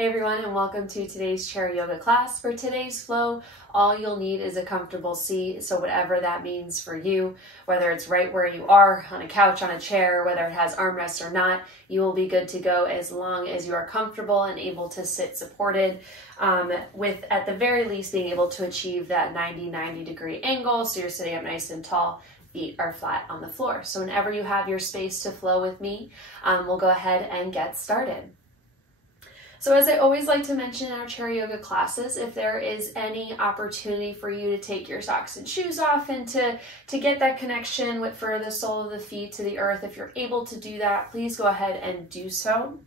Hey everyone, and welcome to today's chair yoga class. For today's flow, all you'll need is a comfortable seat, so whatever that means for you, whether it's right where you are, on a couch, on a chair, whether it has armrests or not, you will be good to go as long as you are comfortable and able to sit supported, with at the very least being able to achieve that 90 degree angle, so you're sitting up nice and tall. Feet are flat on the floor. So whenever you have your space to flow with me, we'll go ahead and get started. So as I always like to mention in our chair yoga classes, if there is any opportunity for you to take your socks and shoes off and to get that connection for the sole of the feet to the earth, if you're able to do that, please go ahead and do so.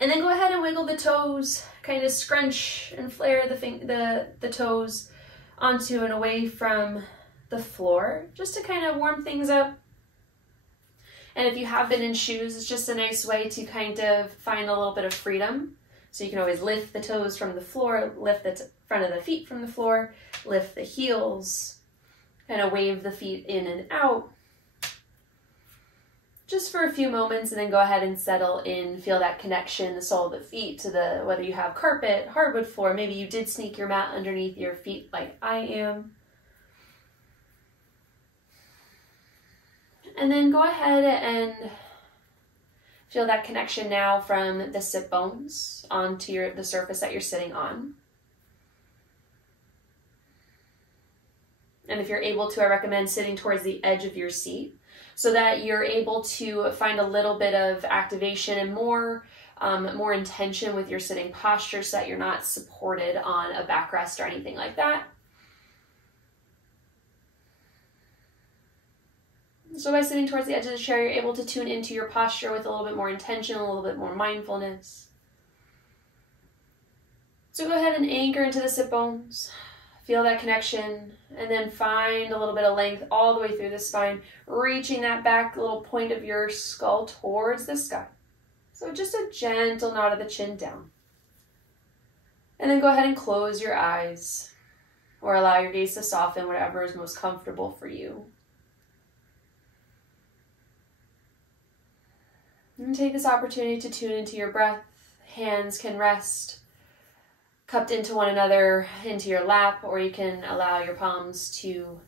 And then go ahead and wiggle the toes, kind of scrunch and flare the toes onto and away from the floor, just to kind of warm things up. And if you have been in shoes, it's just a nice way to kind of find a little bit of freedom. So you can always lift the toes from the floor, lift the front of the feet from the floor, lift the heels, kind of wave the feet in and out. Just for a few moments, and then go ahead and settle in, feel that connection, the sole of the feet to whether you have carpet, hardwood floor, maybe you did sneak your mat underneath your feet like I am. And then go ahead and feel that connection now from the sit bones onto the surface that you're sitting on. And if you're able to, I recommend sitting towards the edge of your seat so that you're able to find a little bit of activation and more intention with your sitting posture so that you're not supported on a backrest or anything like that. So by sitting towards the edge of the chair, you're able to tune into your posture with a little bit more intention, a little bit more mindfulness. So go ahead and anchor into the sit bones. Feel that connection, and then find a little bit of length all the way through the spine, reaching that back little point of your skull towards the sky. So just a gentle nod of the chin down. And then go ahead and close your eyes, or allow your gaze to soften, whatever is most comfortable for you. And take this opportunity to tune into your breath. Hands can rest cupped into one another, into your lap, or you can allow your palms to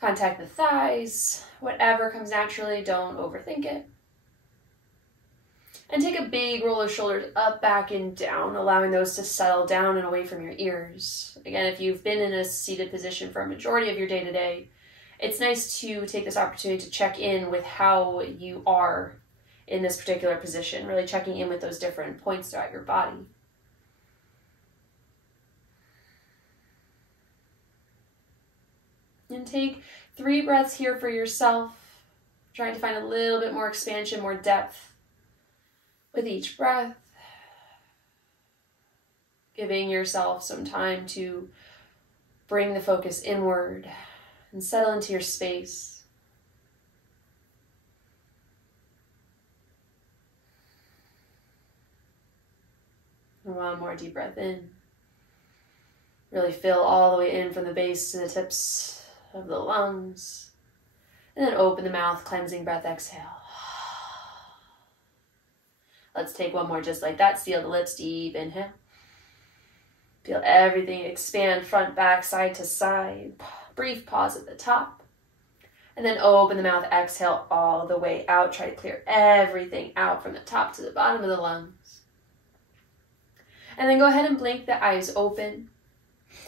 contact the thighs. Whatever comes naturally, don't overthink it. And take a big roll of shoulders up, back, and down, allowing those to settle down and away from your ears. Again, if you've been in a seated position for a majority of your day-to-day, it's nice to take this opportunity to check in with how you are in this particular position, really checking in with those different points throughout your body. And take 3 breaths here for yourself, trying to find a little bit more expansion, more depth with each breath. Giving yourself some time to bring the focus inward and settle into your space. And one more deep breath in. Really fill all the way in from the base to the tips of the lungs. And then open the mouth, cleansing breath, exhale. Let's take one more just like that. Seal the lips, deep inhale. Feel everything expand, front, back, side to side. Brief pause at the top. And then open the mouth, exhale all the way out. Try to clear everything out from the top to the bottom of the lungs. And then go ahead and blink the eyes open.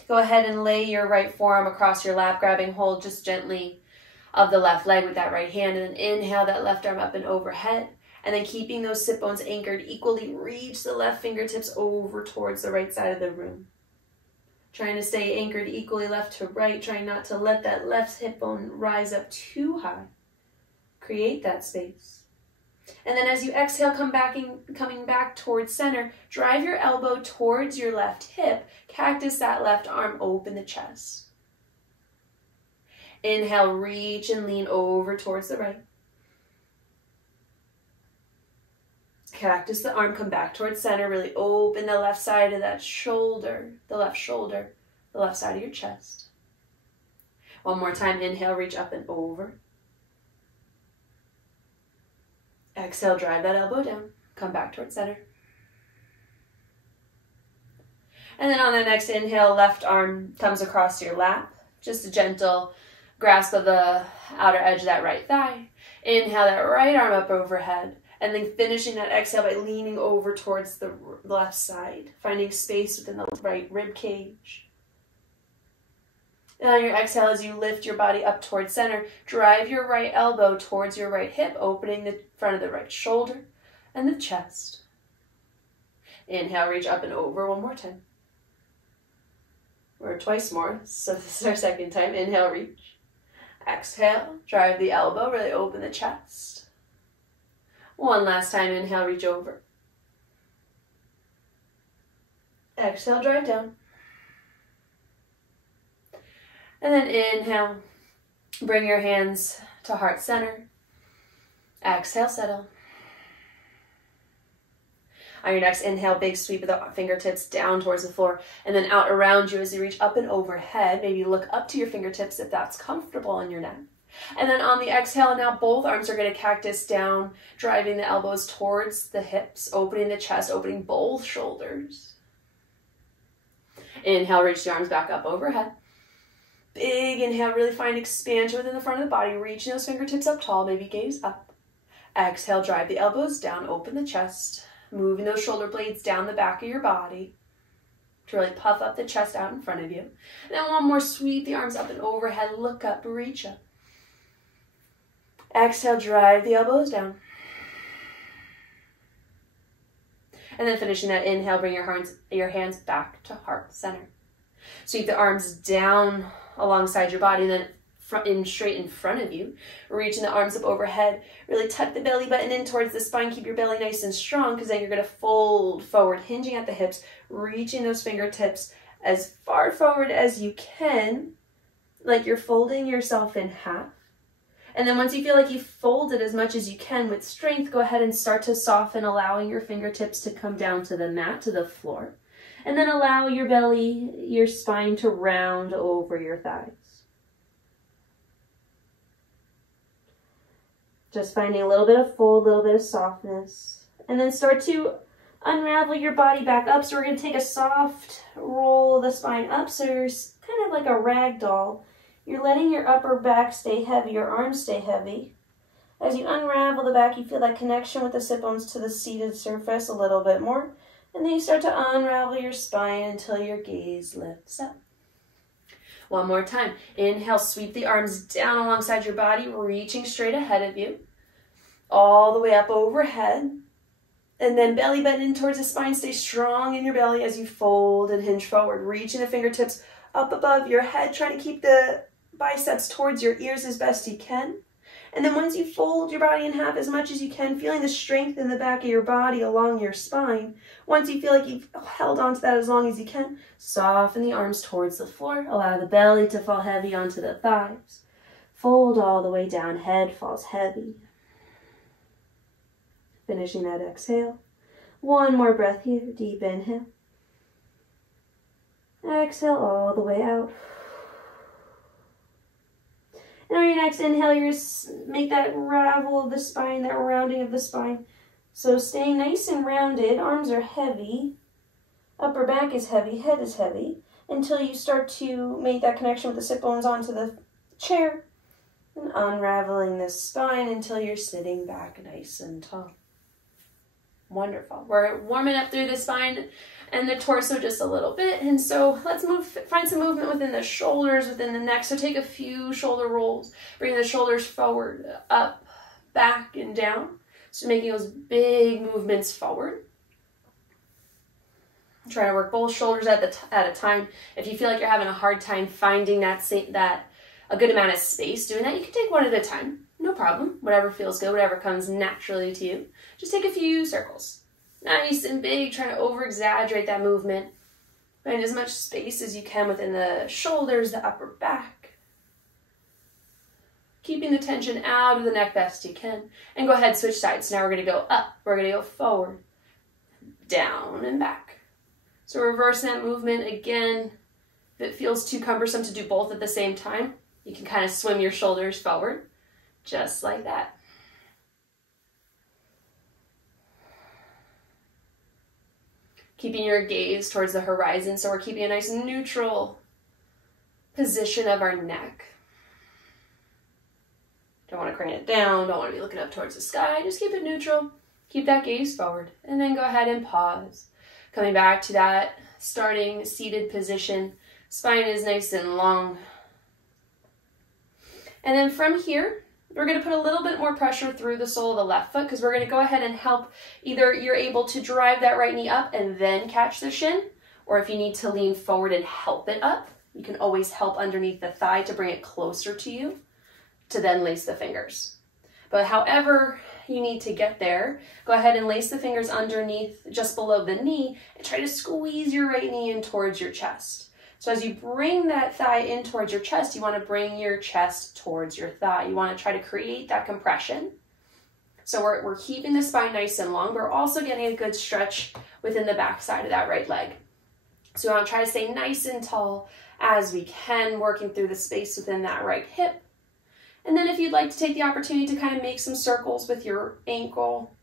Go ahead and lay your right forearm across your lap, grabbing hold just gently of the left leg with that right hand. And then inhale that left arm up and overhead. And then keeping those sit bones anchored equally, reach the left fingertips over towards the right side of the room. Trying to stay anchored equally left to right, trying not to let that left hip bone rise up too high. Create that space. And then as you exhale, coming back towards center, drive your elbow towards your left hip, cactus that left arm, open the chest. Inhale, reach and lean over towards the right. Cactus the arm, come back towards center, really open the left side of that shoulder, the left shoulder, the left side of your chest. One more time, inhale, reach up and over. Exhale, drive that elbow down. Come back towards center. And then on the next inhale, left arm comes across your lap. Just a gentle grasp of the outer edge of that right thigh. Inhale that right arm up overhead. And then finishing that exhale by leaning over towards the left side, finding space within the right rib cage. And on your exhale, as you lift your body up towards center, drive your right elbow towards your right hip, opening the front of the right shoulder and the chest. Inhale, reach up and over one more time. Or twice more, so this is our second time. Inhale, reach. Exhale, drive the elbow, really open the chest. One last time, inhale, reach over. Exhale, drive down. And then inhale, bring your hands to heart center. Exhale, settle. On your next inhale, big sweep of the fingertips down towards the floor and then out around you as you reach up and overhead. Maybe look up to your fingertips if that's comfortable in your neck. And then on the exhale, now both arms are going to cactus down, driving the elbows towards the hips, opening the chest, opening both shoulders. Inhale, reach the arms back up overhead. Big inhale, really find expansion within the front of the body, reaching those fingertips up tall, maybe gaze up. Exhale, drive the elbows down, open the chest. Moving those shoulder blades down the back of your body to really puff up the chest out in front of you. And then one more sweep the arms up and overhead, look up, reach up. Exhale, drive the elbows down. And then finishing that inhale, bring your hands back to heart center. Sweep the arms down alongside your body, then straight in front of you, reaching the arms up overhead. Really tuck the belly button in towards the spine. Keep your belly nice and strong because then you're going to fold forward, hinging at the hips, reaching those fingertips as far forward as you can, like you're folding yourself in half. And then once you feel like you've folded as much as you can with strength, go ahead and start to soften, allowing your fingertips to come down to the mat, to the floor. And then allow your belly, your spine to round over your thighs. Just finding a little bit of fold, a little bit of softness. And then start to unravel your body back up. So we're going to take a soft roll of the spine up. So you're kind of like a rag doll. You're letting your upper back stay heavy, your arms stay heavy. As you unravel the back, you feel that connection with the sit bones to the seated surface a little bit more. And then you start to unravel your spine until your gaze lifts up. One more time. Inhale, sweep the arms down alongside your body, reaching straight ahead of you, all the way up overhead. And then belly button in towards the spine. Stay strong in your belly as you fold and hinge forward, reaching the fingertips up above your head, trying to keep the biceps towards your ears as best you can. And then once you fold your body in half as much as you can, feeling the strength in the back of your body along your spine, once you feel like you've held onto that as long as you can, soften the arms towards the floor. Allow the belly to fall heavy onto the thighs. Fold all the way down, head falls heavy. Finishing that exhale. One more breath here, deep inhale. Exhale all the way out. And on your next inhale, you're going to make that ravel of the spine, that rounding of the spine. So staying nice and rounded, arms are heavy, upper back is heavy, head is heavy, until you start to make that connection with the sit bones onto the chair, and unraveling the spine until you're sitting back nice and tall. Wonderful. We're warming up through the spine and the torso just a little bit. And so let's find some movement within the shoulders, within the neck. So take a few shoulder rolls, bring the shoulders forward, up, back, and down. So making those big movements forward. Try to work both shoulders at a time. If you feel like you're having a hard time finding a good amount of space doing that, you can take one at a time. No problem. Whatever feels good, whatever comes naturally to you. Just take a few circles. Nice and big, trying to over-exaggerate that movement. Find as much space as you can within the shoulders, the upper back. Keeping the tension out of the neck best you can. And go ahead, switch sides. Now we're going to go up. We're going to go forward, down, and back. So reversing that movement again. If it feels too cumbersome to do both at the same time, you can kind of swim your shoulders forward, just like that. Keeping your gaze towards the horizon, so we're keeping a nice neutral position of our neck. Don't want to crane it down, don't want to be looking up towards the sky, just keep it neutral. Keep that gaze forward, and then go ahead and pause. Coming back to that starting seated position, spine is nice and long. And then from here, we're going to put a little bit more pressure through the sole of the left foot, because we're going to go ahead and help, either you're able to drive that right knee up and then catch the shin, or if you need to lean forward and help it up, you can always help underneath the thigh to bring it closer to you, to then lace the fingers. But however you need to get there, go ahead and lace the fingers underneath, just below the knee, and try to squeeze your right knee in towards your chest. So as you bring that thigh in towards your chest, you want to bring your chest towards your thigh. You want to try to create that compression. So we're keeping the spine nice and long, but we're also getting a good stretch within the back side of that right leg. So we want to try to stay nice and tall as we can, working through the space within that right hip. And then if you'd like to take the opportunity to kind of make some circles with your ankle,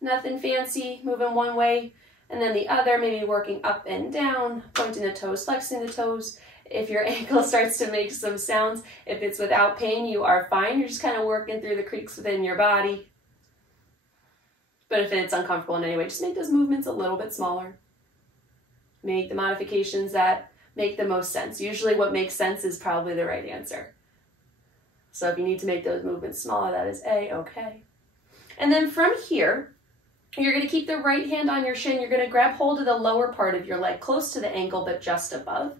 nothing fancy, moving one way and then the other, maybe working up and down, pointing the toes, flexing the toes. If your ankle starts to make some sounds, if it's without pain, you are fine. You're just kind of working through the creaks within your body. But if it's uncomfortable in any way, just make those movements a little bit smaller. Make the modifications that make the most sense. Usually what makes sense is probably the right answer. So if you need to make those movements smaller, that is A-okay. And then from here, you're going to keep the right hand on your shin. You're going to grab hold of the lower part of your leg, close to the ankle, but just above.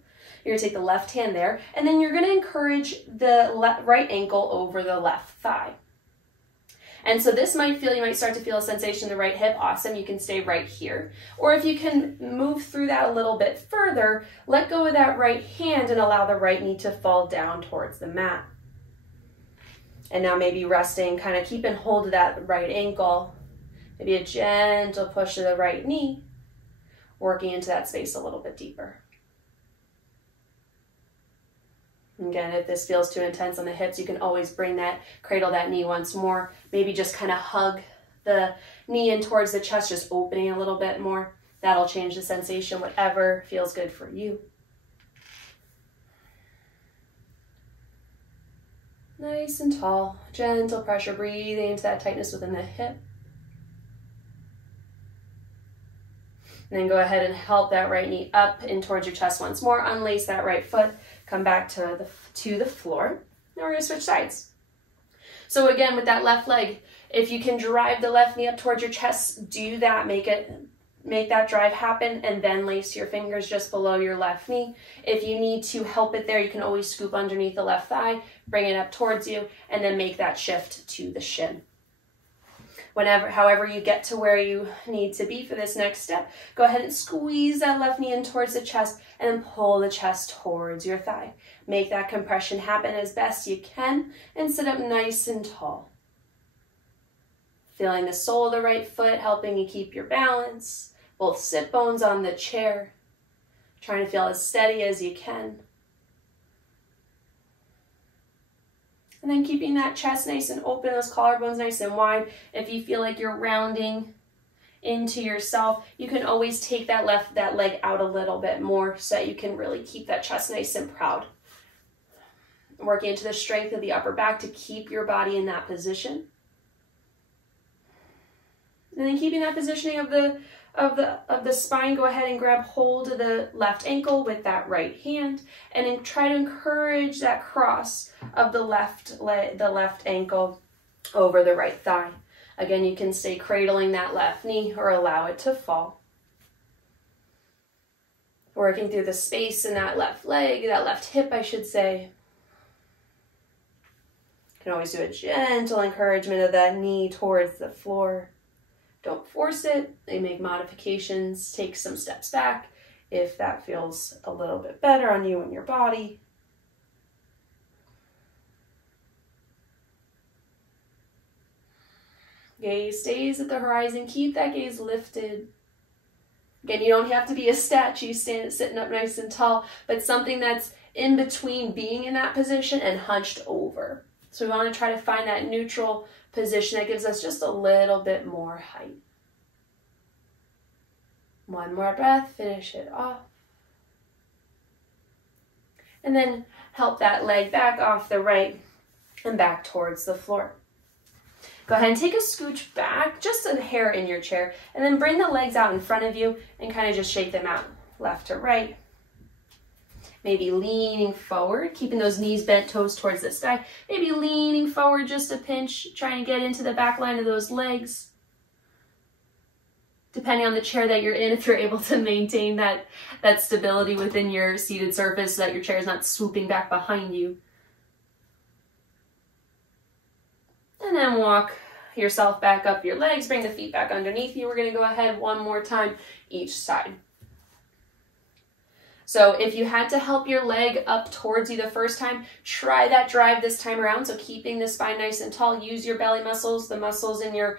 You're going to take the left hand there, and then you're going to encourage the right ankle over the left thigh. And so this might feel, you might start to feel a sensation in the right hip. Awesome, you can stay right here. Or if you can move through that a little bit further, let go of that right hand and allow the right knee to fall down towards the mat. And now maybe resting, kind of keeping hold of that right ankle. Maybe a gentle push to the right knee, working into that space a little bit deeper. Again, if this feels too intense on the hips, you can always bring that, cradle that knee once more. Maybe just kind of hug the knee in towards the chest, just opening a little bit more. That'll change the sensation, whatever feels good for you. Nice and tall, gentle pressure, breathing into that tightness within the hip. And then go ahead and help that right knee up in towards your chest once more. Unlace that right foot. Come back to the floor. Now we're going to switch sides. So again, with that left leg, if you can drive the left knee up towards your chest, do that. Make that drive happen, and then lace your fingers just below your left knee. If you need to help it there, you can always scoop underneath the left thigh, bring it up towards you, and then make that shift to the shin. However you get to where you need to be for this next step, go ahead and squeeze that left knee in towards the chest and then pull the chest towards your thigh. Make that compression happen as best you can and sit up nice and tall. Feeling the sole of the right foot, helping you keep your balance. Both sit bones on the chair. Trying to feel as steady as you can. And then keeping that chest nice and open, those collarbones nice and wide. If you feel like you're rounding into yourself, you can always take that leg out a little bit more so that you can really keep that chest nice and proud. Working into the strength of the upper back to keep your body in that position. And then keeping that positioning of the spine, go ahead and grab hold of the left ankle with that right hand, and then try to encourage that cross of the left ankle over the right thigh. Again, you can stay cradling that left knee or allow it to fall. Working through the space in that left leg, that left hip, I should say. You can always do a gentle encouragement of that knee towards the floor. Don't force it. They make modifications. Take some steps back if that feels a little bit better on you and your body. Gaze stays at the horizon. Keep that gaze lifted. Again, you don't have to be a statue sitting up nice and tall, but something that's in between being in that position and hunched over. So we want to try to find that neutral position that gives us just a little bit more height. One more breath, finish it off. And then help that leg back off the right and back towards the floor. Go ahead and take a scooch back, just a hair in your chair, and then bring the legs out in front of you and kind of just shake them out, left to right. Maybe leaning forward, keeping those knees bent, toes towards the sky. Maybe leaning forward just a pinch, trying to get into the back line of those legs. Depending on the chair that you're in, if you're able to maintain that stability within your seated surface so that your chair is not swooping back behind you. And then walk yourself back up your legs, bring the feet back underneath you. We're going to go ahead one more time each side. So if you had to help your leg up towards you the first time, try that drive this time around. So keeping the spine nice and tall, use your belly muscles, the muscles in your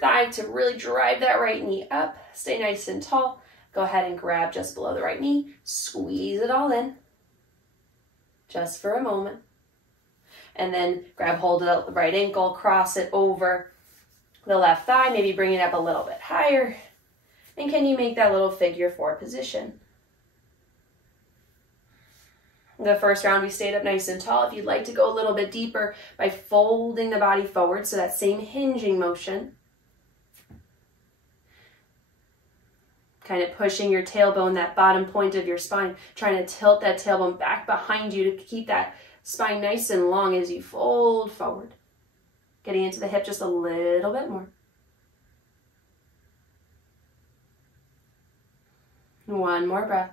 thigh to really drive that right knee up. Stay nice and tall. Go ahead and grab just below the right knee. Squeeze it all in just for a moment. And then grab hold of the right ankle, cross it over the left thigh, maybe bring it up a little bit higher. And can you make that little figure 4 position? The first round we stayed up nice and tall. If you'd like to go a little bit deeper by folding the body forward, so that same hinging motion. Kind of pushing your tailbone, that bottom point of your spine, trying to tilt that tailbone back behind you to keep that spine nice and long as you fold forward. Getting into the hip just a little bit more. One more breath.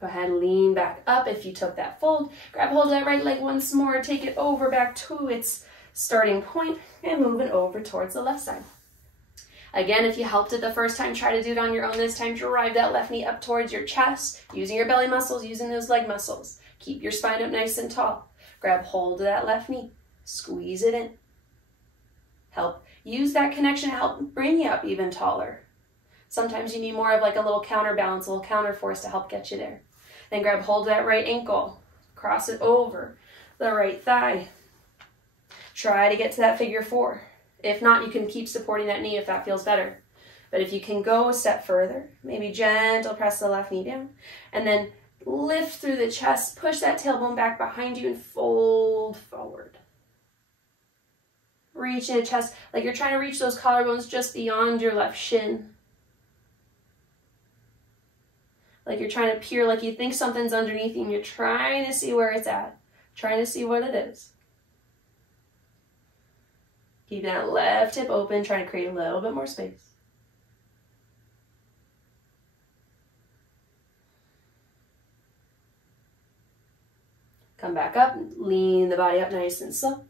Go ahead, lean back up if you took that fold. Grab hold of that right leg once more. Take it over back to its starting point and move it over towards the left side. Again, if you helped it the first time, try to do it on your own this time. Drive that left knee up towards your chest, using your belly muscles, using those leg muscles. Keep your spine up nice and tall. Grab hold of that left knee. Squeeze it in. Use that connection to help bring you up even taller. Sometimes you need more of like a little counterbalance, a little counter force to help get you there. Then grab hold of that right ankle. Cross it over the right thigh. Try to get to that figure 4. If not, you can keep supporting that knee if that feels better. But if you can go a step further, maybe gentle press the left knee down, and then lift through the chest, push that tailbone back behind you and fold forward. Reach in the chest, like you're trying to reach those collarbones just beyond your left shin. Like you're trying to peer, like you think something's underneath you and you're trying to see where it's at, trying to see what it is. Keeping that left hip open, trying to create a little bit more space. Come back up, lean the body up nice and slow.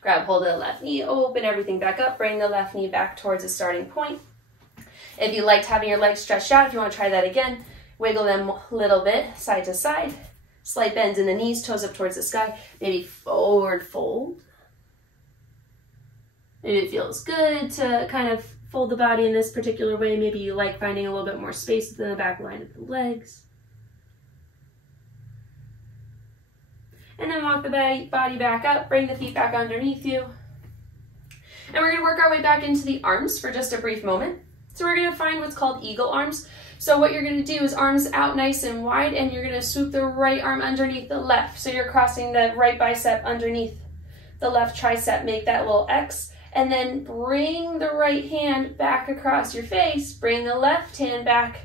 Grab hold of the left knee, open everything back up, bring the left knee back towards the starting point. If you liked having your legs stretched out, if you want to try that again, wiggle them a little bit, side to side. Slight bends in the knees, toes up towards the sky. Maybe forward fold. Maybe it feels good to kind of fold the body in this particular way. Maybe you like finding a little bit more space within the back line of the legs. And then walk the body back up, bring the feet back underneath you. And we're going to work our way back into the arms for just a brief moment. So we're going to find what's called eagle arms. So what you're going to do is arms out nice and wide, and you're going to swoop the right arm underneath the left. So you're crossing the right bicep underneath the left tricep. Make that little X. And then bring the right hand back across your face. Bring the left hand back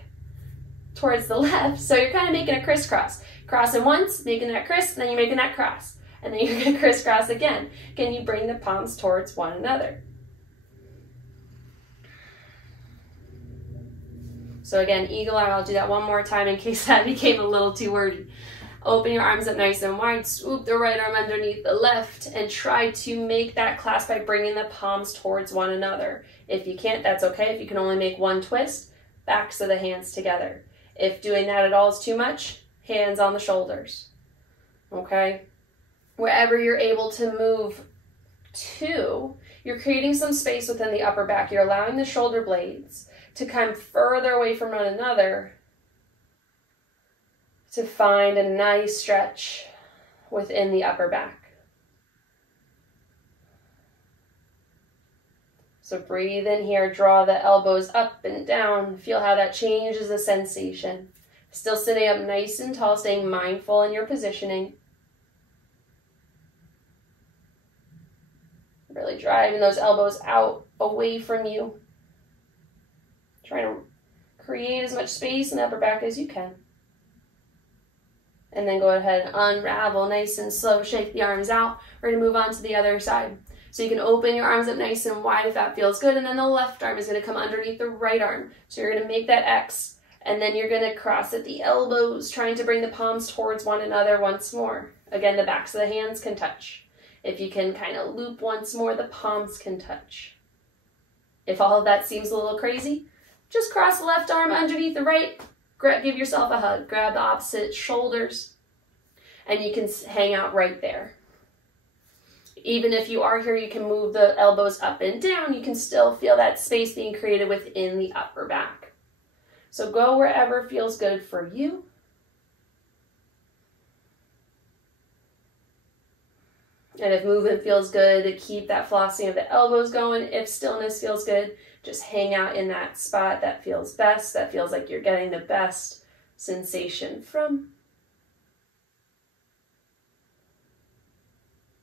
towards the left. So you're kind of making a crisscross. Crossing once, making that criss, and then you're making that cross. And then you're going to crisscross again. Can you bring the palms towards one another? So again, eagle arm, I'll do that one more time in case that became a little too wordy. Open your arms up nice and wide, swoop the right arm underneath the left, and try to make that clasp by bringing the palms towards one another. If you can't, that's okay. If you can only make one twist, backs of the hands together. If doing that at all is too much, hands on the shoulders, okay? Wherever you're able to move to, you're creating some space within the upper back. You're allowing the shoulder blades to come further away from one another to find a nice stretch within the upper back. So breathe in here, draw the elbows up and down. Feel how that changes the sensation. Still sitting up nice and tall, staying mindful in your positioning. Really driving those elbows out, away from you. Trying to create as much space in the upper back as you can. And then go ahead and unravel nice and slow. Shake the arms out. We're going to move on to the other side. So you can open your arms up nice and wide if that feels good. And then the left arm is going to come underneath the right arm. So you're going to make that X. And then you're going to cross at the elbows, trying to bring the palms towards one another once more. Again, the backs of the hands can touch. If you can kind of loop once more, the palms can touch. If all of that seems a little crazy, just cross the left arm underneath the right. Give yourself a hug. Grab the opposite shoulders. And you can hang out right there. Even if you are here, you can move the elbows up and down. You can still feel that space being created within the upper back. So go wherever feels good for you. And if movement feels good, keep that flossing of the elbows going. If stillness feels good, just hang out in that spot that feels best, that feels like you're getting the best sensation from.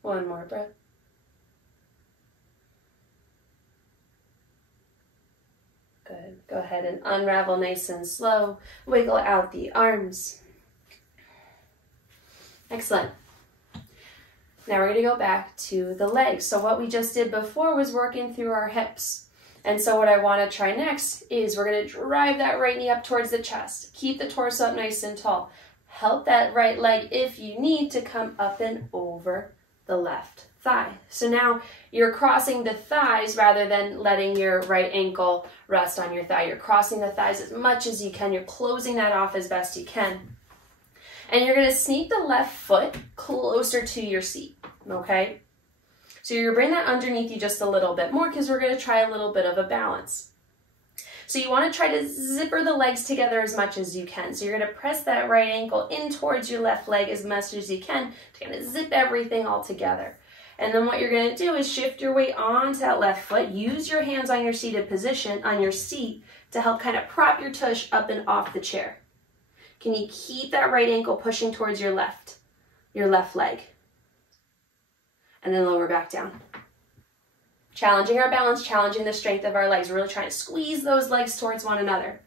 One more breath. Good. Go ahead and unravel nice and slow. Wiggle out the arms. Excellent. Now we're going to go back to the legs. So what we just did before was working through our hips. And so what I want to try next is we're going to drive that right knee up towards the chest. Keep the torso up nice and tall. Help that right leg, if you need, to come up and over the left thigh. So now you're crossing the thighs rather than letting your right ankle rest on your thigh. You're crossing the thighs as much as you can. You're closing that off as best you can. And you're going to sneak the left foot closer to your seat, okay? So you're going to bring that underneath you just a little bit more because we're going to try a little bit of a balance. So you want to try to zipper the legs together as much as you can. So you're going to press that right ankle in towards your left leg as much as you can to kind of zip everything all together. And then what you're going to do is shift your weight onto that left foot. Use your hands on your seated position, on your seat, to help kind of prop your tush up and off the chair. Can you keep that right ankle pushing towards your left leg? And then lower back down. Challenging our balance, challenging the strength of our legs. We're really trying to squeeze those legs towards one another.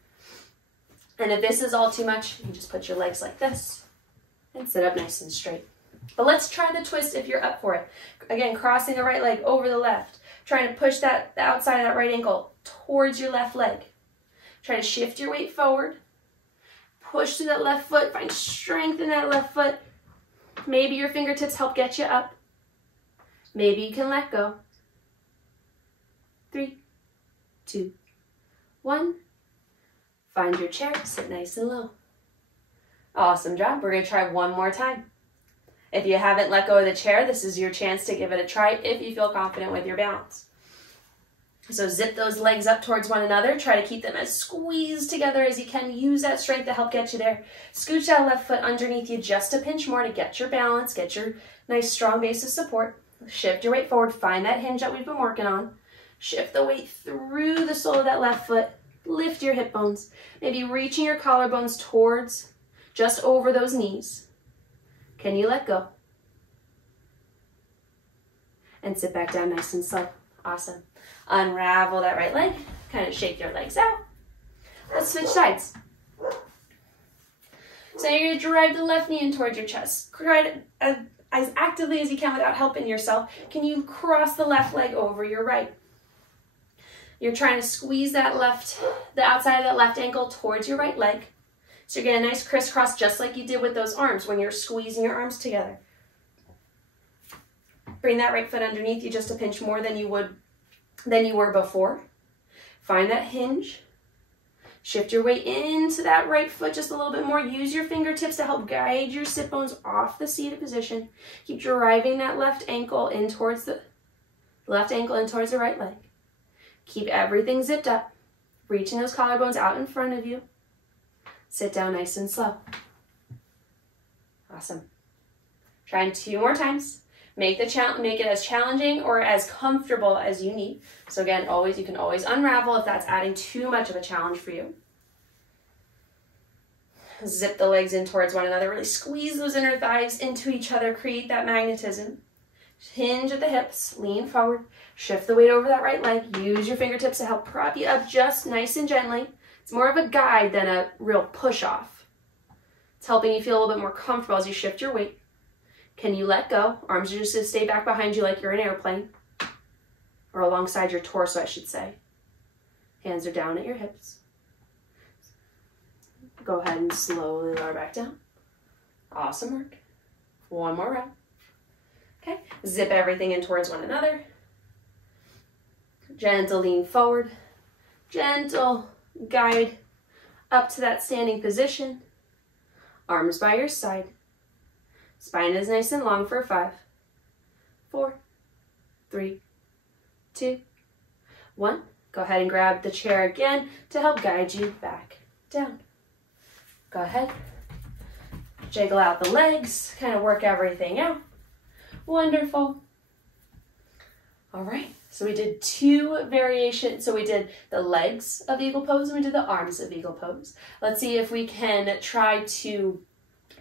And if this is all too much, you just put your legs like this and sit up nice and straight. But let's try the twist if you're up for it. Again, crossing the right leg over the left. Trying to push the outside of that right ankle towards your left leg. Try to shift your weight forward. Push through that left foot. Find strength in that left foot. Maybe your fingertips help get you up. Maybe you can let go. 3, 2, 1. Find your chair. Sit nice and low. Awesome job. We're going to try one more time. If you haven't let go of the chair, this is your chance to give it a try if you feel confident with your balance. So zip those legs up towards one another. Try to keep them as squeezed together as you can. Use that strength to help get you there. Scooch that left foot underneath you just a pinch more to get your balance, get your nice strong base of support. Shift your weight forward. Find that hinge that we've been working on. Shift the weight through the sole of that left foot. Lift your hip bones. Maybe reaching your collarbones towards, just over those knees. Can you let go? And sit back down nice and slow. Awesome. Unravel that right leg. Kind of shake your legs out. Let's switch sides. So you're going to drive the left knee in towards your chest. Try to, as actively as you can without helping yourself. Can you cross the left leg over your right? You're trying to squeeze that the outside of that left ankle towards your right leg. So you're getting a nice crisscross just like you did with those arms when you're squeezing your arms together. Bring that right foot underneath you just a pinch more than you were before. Find that hinge. Shift your weight into that right foot just a little bit more. Use your fingertips to help guide your sit bones off the seated position. Keep driving that left ankle in towards the right leg. Keep everything zipped up. Reaching those collarbones out in front of you. Sit down nice and slow. Awesome. Trying 2 more times. Make it as challenging or as comfortable as you need. So again, you can always unravel if that's adding too much of a challenge for you. Zip the legs in towards one another. Really squeeze those inner thighs into each other. Create that magnetism. Hinge at the hips. Lean forward. Shift the weight over that right leg. Use your fingertips to help prop you up just nice and gently. It's more of a guide than a real push off. It's helping you feel a little bit more comfortable as you shift your weight. Can you let go? Arms are just going to stay back behind you like you're an airplane. Or alongside your torso, I should say. Hands are down at your hips. Go ahead and slowly lower back down. Awesome work. One more round. Okay, zip everything in towards one another. Gentle lean forward. Gentle guide up to that standing position. Arms by your side. Spine is nice and long for 5, 4, 3, 2, 1. Go ahead and grab the chair again to help guide you back down. Go ahead. Jiggle out the legs, kind of work everything out. Wonderful. All right, so we did 2 variations. So we did the legs of eagle pose and we did the arms of eagle pose. Let's see if we can try to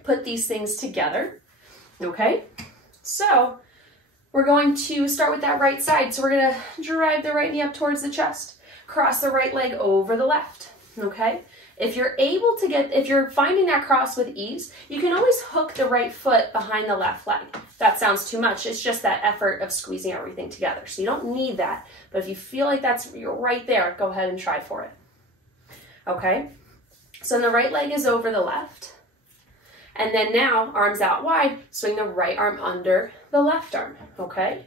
put these things together. Okay, so we're going to start with that right side. So we're going to drive the right knee up towards the chest. Cross the right leg over the left. Okay, if you're finding that cross with ease, you can always hook the right foot behind the left leg. If that sounds too much, it's just that effort of squeezing everything together. So you don't need that. But if you feel like you're right there, go ahead and try for it. Okay, so the right leg is over the left. And then now, arms out wide, swing the right arm under the left arm, okay?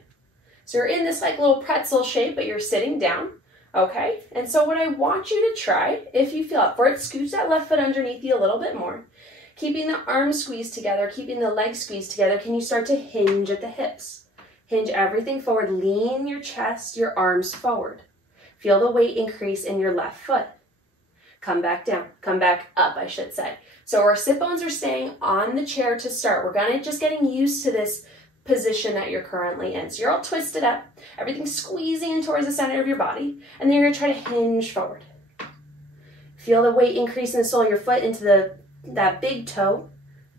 So you're in this like little pretzel shape, but you're sitting down, okay? And so what I want you to try, if you feel up for it, scooch that left foot underneath you a little bit more. Keeping the arms squeezed together, keeping the legs squeezed together, can you start to hinge at the hips? Hinge everything forward, lean your chest, your arms forward. Feel the weight increase in your left foot. Come back down, come back up, I should say. So our sit bones are staying on the chair to start. We're just getting used to this position that you're currently in. So you're all twisted up, everything's squeezing in towards the center of your body, and then you're gonna try to hinge forward. Feel the weight increase in the sole of your foot into that big toe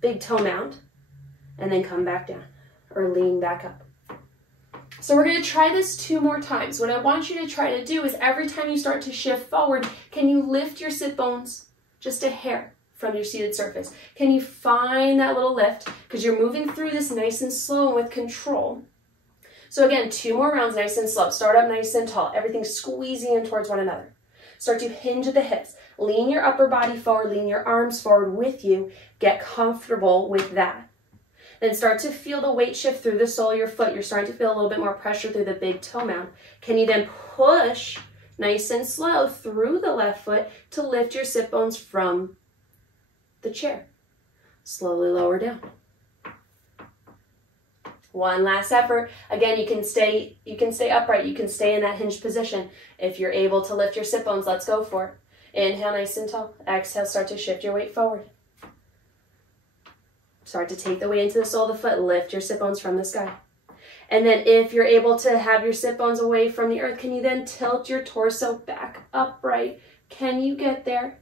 mound, and then come back down or lean back up. So we're gonna try this 2 more times. What I want you to try to do is every time you start to shift forward, can you lift your sit bones just a hair from your seated surface? Can you find that little lift? Because you're moving through this nice and slow and with control. So again, 2 more rounds, nice and slow. Start up nice and tall. Everything squeezing in towards one another. Start to hinge at the hips. Lean your upper body forward, lean your arms forward with you. Get comfortable with that. Then start to feel the weight shift through the sole of your foot. You're starting to feel a little bit more pressure through the big toe mound. Can you then push nice and slow through the left foot to lift your sit bones from the chair? Slowly lower down. One last effort. Again, you can stay upright. You can stay in that hinged position. If you're able to lift your sit bones, let's go for it. Inhale nice and tall. Exhale, start to shift your weight forward. Start to take the weight into the sole of the foot. Lift your sit bones from the sky. And then if you're able to have your sit bones away from the earth, can you then tilt your torso back upright? Can you get there?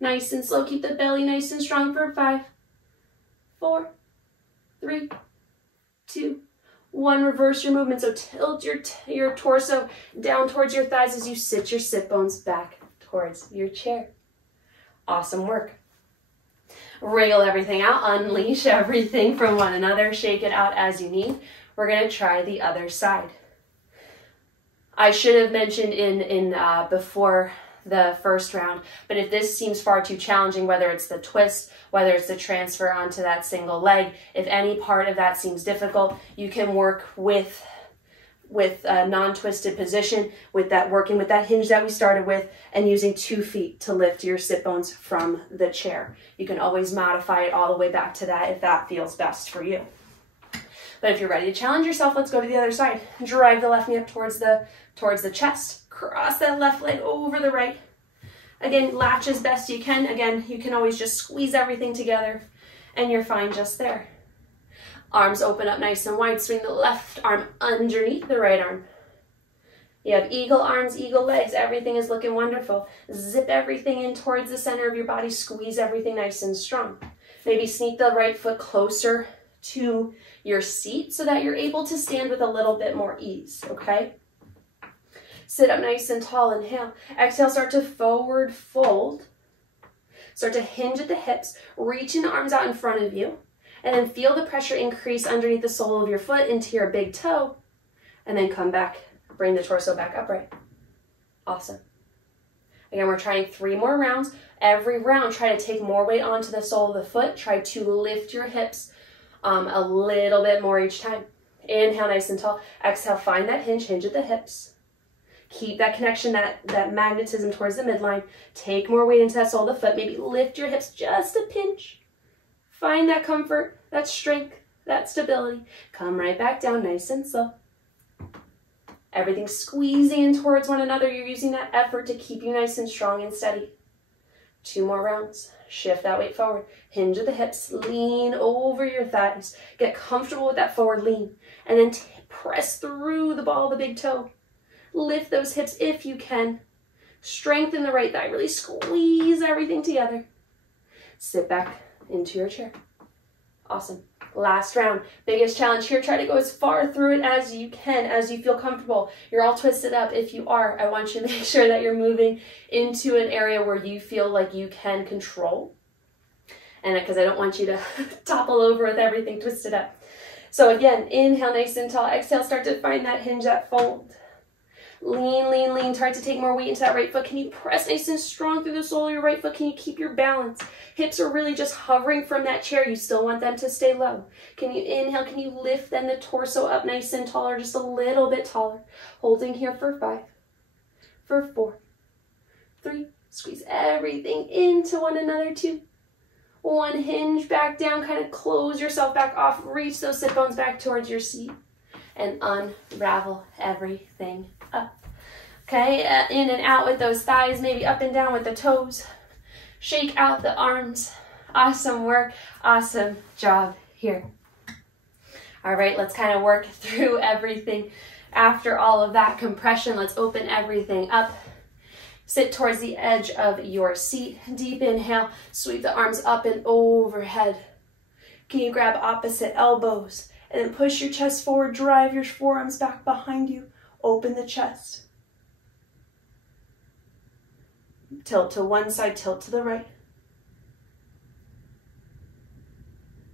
Nice and slow. Keep the belly nice and strong for 5, 4, 3, 2, 1. Reverse your movement. So tilt your torso down towards your thighs as you sit your sit bones back towards your chair. Awesome work. Wriggle everything out, unleash everything from one another, shake it out as you need. We're going to try the other side. I should have mentioned before the first round, but if this seems far too challenging, whether it's the twist, whether it's the transfer onto that single leg, if any part of that seems difficult, you can work with a non-twisted position, working with that hinge that we started with, and using 2 feet to lift your sit bones from the chair. You can always modify it all the way back to that if that feels best for you. But if you're ready to challenge yourself, let's go to the other side. Drive the left knee up towards the chest. Cross that left leg over the right. Again, latch as best you can. Again, you can always just squeeze everything together and you're fine just there. Arms open up nice and wide. Swing the left arm underneath the right arm. You have eagle arms, eagle legs. Everything is looking wonderful. Zip everything in towards the center of your body. Squeeze everything nice and strong. Maybe sneak the right foot closer to your seat so that you're able to stand with a little bit more ease, okay? Sit up nice and tall. Inhale. Exhale, start to forward fold. Start to hinge at the hips. Reaching the arms out in front of you. And then feel the pressure increase underneath the sole of your foot into your big toe. And then come back. Bring the torso back upright. Awesome. Again, we're trying 3 more rounds. Every round, try to take more weight onto the sole of the foot. Try to lift your hips a little bit more each time. Inhale, nice and tall. Exhale, find that hinge at the hips. Keep that connection, that magnetism towards the midline. Take more weight into that sole of the foot. Maybe lift your hips just a pinch. Find that comfort, that strength, that stability. Come right back down, nice and slow. Everything squeezing in towards one another. You're using that effort to keep you nice and strong and steady. 2 more rounds. Shift that weight forward. Hinge at the hips. Lean over your thighs. Get comfortable with that forward lean. And then press through the ball of the big toe. Lift those hips if you can. Strengthen the right thigh. Really squeeze everything together. Sit back into your chair. Awesome. Last round. Biggest challenge here. Try to go as far through it as you can, as you feel comfortable. You're all twisted up. If you are, I want you to make sure that you're moving into an area where you feel like you can control. And because I don't want you to topple over with everything twisted up. So again, inhale nice and tall. Exhale, start to find that hinge, that fold. Lean, lean, lean. Try to take more weight into that right foot. Can you press nice and strong through the sole of your right foot? Can you keep your balance? Hips are really just hovering from that chair. You still want them to stay low. Can you inhale? Can you lift then the torso up nice and taller, just a little bit taller? Holding here for 5, for 4, 3. Squeeze everything into one another. 2. 1. Hinge back down. Kind of close yourself back off. Reach those sit bones back towards your seat. And unravel everything up. Okay, in and out with those thighs, maybe up and down with the toes. Shake out the arms. Awesome work, awesome job here. All right, let's kind of work through everything. After all of that compression, let's open everything up. Sit towards the edge of your seat. Deep inhale, sweep the arms up and overhead. Can you grab opposite elbows? And then push your chest forward, drive your forearms back behind you. Open the chest. Tilt to one side, tilt to the right.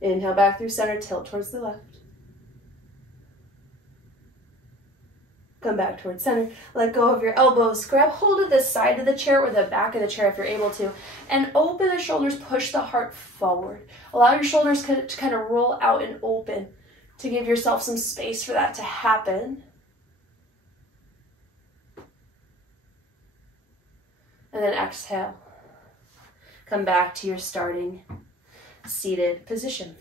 Inhale back through center, tilt towards the left. Come back towards center. Let go of your elbows. Grab hold of the side of the chair or the back of the chair if you're able to. And open the shoulders, push the heart forward. Allow your shoulders to kind of roll out and open, to give yourself some space for that to happen. And then exhale. Come back to your starting seated position.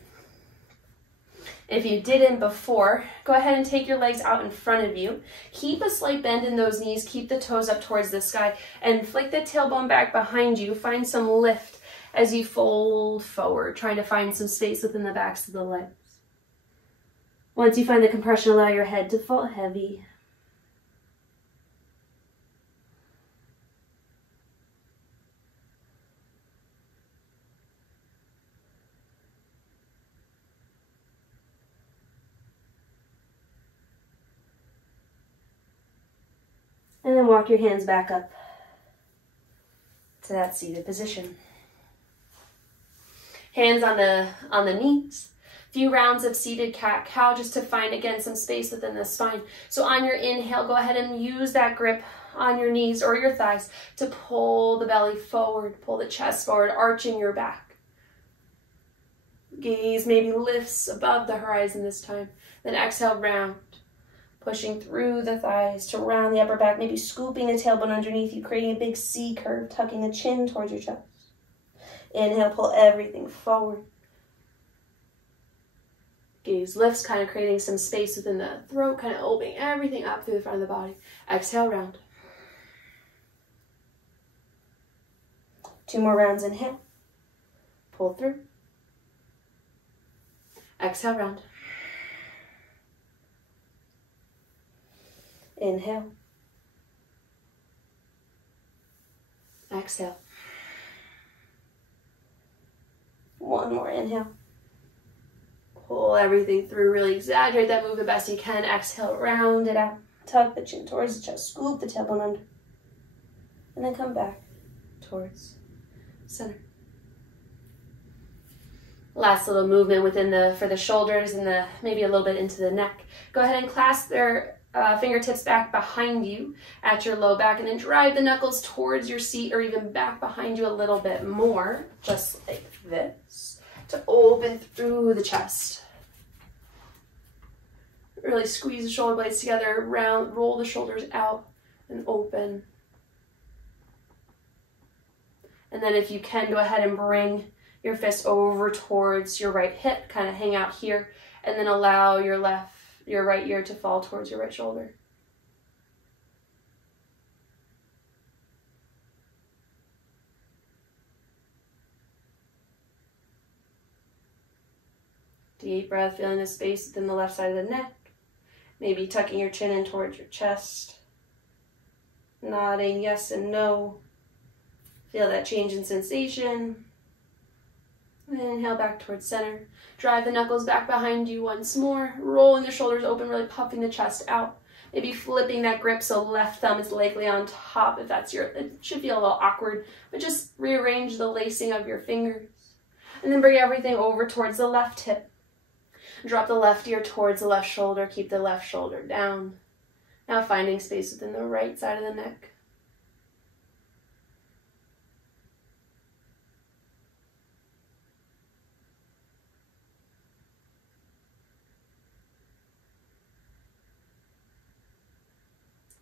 If you didn't before, go ahead and take your legs out in front of you. Keep a slight bend in those knees. Keep the toes up towards the sky. And flick the tailbone back behind you. Find some lift as you fold forward, trying to find some space within the backs of the legs. Once you find the compression, allow your head to fall heavy. And then walk your hands back up to that seated position. Hands on the knees. Few rounds of seated cat-cow just to find, again, some space within the spine. So on your inhale, go ahead and use that grip on your knees or your thighs to pull the belly forward, pull the chest forward, arching your back. Gaze maybe lifts above the horizon this time. Then exhale, round, pushing through the thighs to round the upper back, maybe scooping the tailbone underneath you, creating a big C curve, tucking the chin towards your chest. Inhale, pull everything forward. Gaze lifts, kind of creating some space within the throat, kind of opening everything up through the front of the body. Exhale, round. 2 more rounds, inhale. Pull through. Exhale, round. Inhale. Exhale. One more inhale. Pull everything through, really exaggerate that movement best you can. Exhale, round it out. Tuck the chin towards the chest, scoop the tailbone under. And then come back towards center. Last little movement for the shoulders and maybe a little bit into the neck. Go ahead and clasp their fingertips back behind you at your low back, and then drive the knuckles towards your seat or even back behind you a little bit more, just like this, to open through the chest. Really squeeze the shoulder blades together, roll the shoulders out and open. And then if you can, go ahead and bring your fist over towards your right hip, kind of hang out here, and then allow your right ear to fall towards your right shoulder. Deep breath, feeling the space within the left side of the neck. Maybe tucking your chin in towards your chest. Nodding yes and no. Feel that change in sensation. And inhale back towards center. Drive the knuckles back behind you once more. Rolling the shoulders open, really puffing the chest out. Maybe flipping that grip so left thumb is likely on top if that's it should feel a little awkward, but just rearrange the lacing of your fingers. And then bring everything over towards the left hip. Drop the left ear towards the left shoulder. Keep the left shoulder down. Now finding space within the right side of the neck.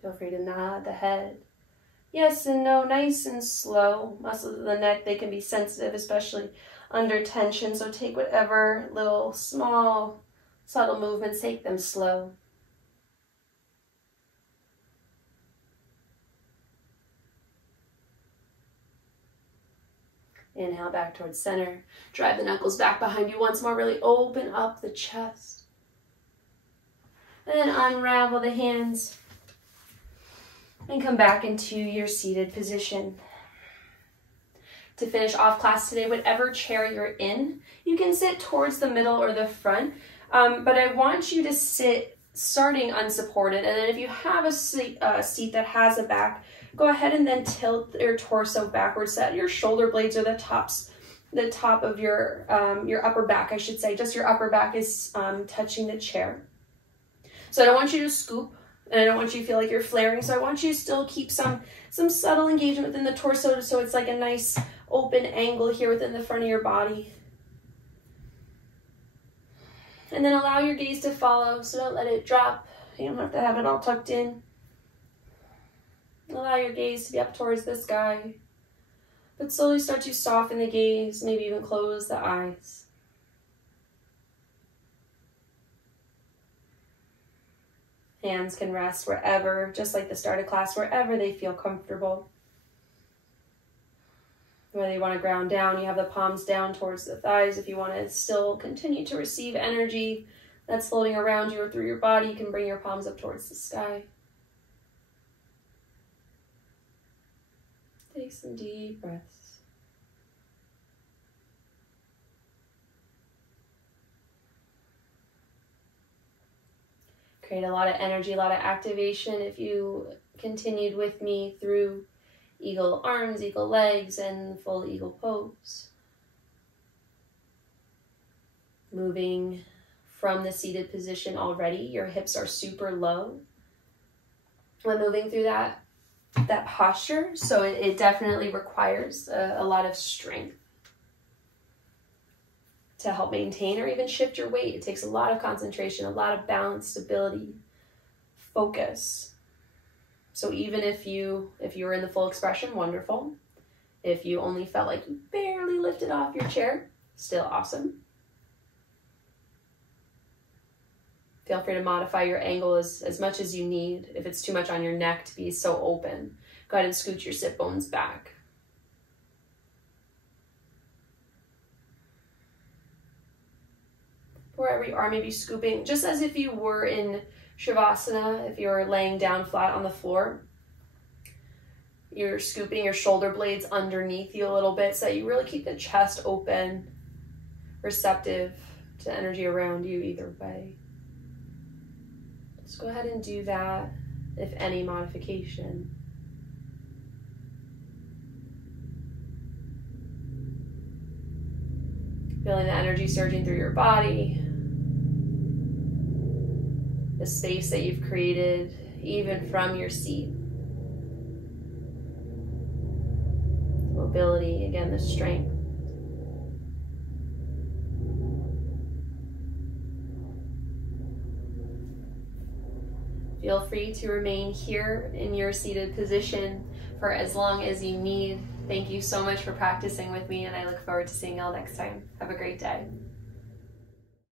Feel free to nod the head. Yes and no, nice and slow. Muscles of the neck, they can be sensitive, especially under tension. So take whatever little small, subtle movements, take them slow. Inhale back towards center. Drive the knuckles back behind you once more. Really open up the chest. And then unravel the hands. And come back into your seated position. To finish off class today, whatever chair you're in, you can sit towards the middle or the front, but I want you to sit starting unsupported, and then if you have a seat that has a back, go ahead and then tilt your torso backwards so that your shoulder blades are the top of your upper back, I should say. Just your upper back is touching the chair. So I don't want you to scoop, and I don't want you to feel like you're flaring, so I want you to still keep some subtle engagement within the torso so it's like a nice open angle here within the front of your body. And then allow your gaze to follow, so don't let it drop. You don't have to have it all tucked in. Allow your gaze to be up towards the sky, but slowly start to soften the gaze, maybe even close the eyes. Hands can rest wherever, just like the start of class, wherever they feel comfortable. Whether you want to ground down, you have the palms down towards the thighs. If you want to still continue to receive energy that's floating around you or through your body, you can bring your palms up towards the sky. Take some deep breaths. Create a lot of energy, a lot of activation if you continued with me through eagle arms, eagle legs, and full eagle pose. Moving from the seated position already, your hips are super low when moving through that posture, so it definitely requires a lot of strength to help maintain or even shift your weight. It takes a lot of concentration, a lot of balance, stability, focus. So even if you were in the full expression, wonderful. If you only felt like you barely lifted off your chair, still awesome. Feel free to modify your angle as much as you need. If it's too much on your neck to be so open, go ahead and scoot your sit bones back. Wherever you are, maybe scooping, just as if you were in Shavasana, if you're laying down flat on the floor, you're scooping your shoulder blades underneath you a little bit so that you really keep the chest open, receptive to energy around you either way. Just go ahead and do that, if any modification. Feeling the energy surging through your body, the space that you've created, even from your seat. Mobility, again, the strength. Feel free to remain here in your seated position for as long as you need. Thank you so much for practicing with me, and I look forward to seeing y'all next time. Have a great day.